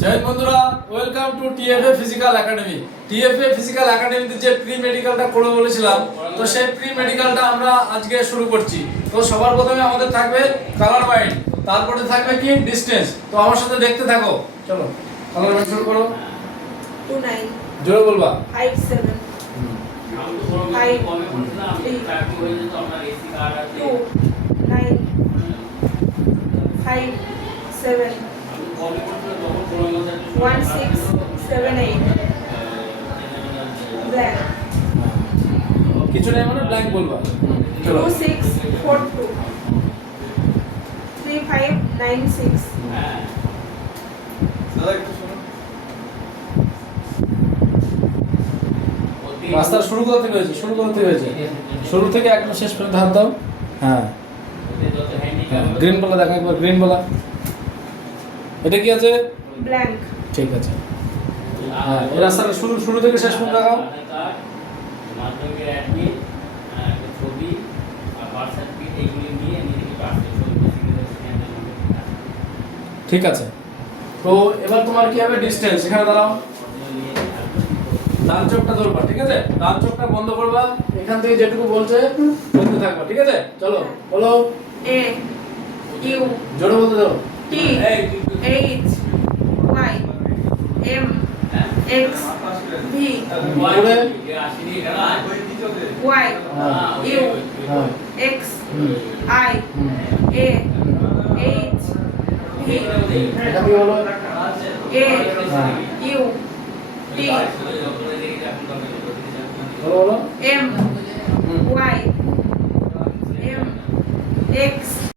জয় বন্ধুরা welcome to TFA physical academy TFA physical একাডেমিতে যে প্রি মেডিকেলটা করে বলেছিলাম তো সেই প্রি মেডিকেলটা আমরা আজকে শুরু করছি। তো সবার প্রথমে আমাদের থাকবে কালার মাইন্ড তারপরে থাকবে কি? ডিস্টেন্স তো আমার সাথে দেখতে থাকো। চলো কালার মাইন্ড শুরু করো। টু নাইন জোরে বলবা। Five seven two nine five seven one six seven eight black কিছু নেই মানে ব্ল্যাঙ্ক বলবা। Two six four two three five nine six রাস্তা শুরু কোথা থেকে হয়েছে? শুরু কোথা থেকে হয়েছে? শুরু থেকে একদম শেষ পর্যন্ত হাত দাও। হ্যাঁ। গ্রিন বলা দেখা একবার গ্রিন বলা। এটা কি আছে? ব্ল্যাঙ্ক ঠিক আছে। হ্যাঁ এই রাস্তাটা শুরু শুরু থেকে শেষ পর্যন্ত দেখাও। মাধ্যমিকের অ্যাডমিট ছবি আর বার্থ সার্টিফিকেট এইগুলি নিয়ে নিজেকে ঠিক আছে। তো এবার তোমার কি হবে? ডিস্টেন্স এখানে দাঁড়াও। ডান চোখটা ধরবা ঠিক আছে? ডান চোখটা বন্ধ করবা এখান থেকে যেটুকু বলছে বলতে থাকবা ঠিক আছে? চলো বলো। এ ইউ জোরে বলতে দাও। T H M X V Y U X I A H V A U T M Y M X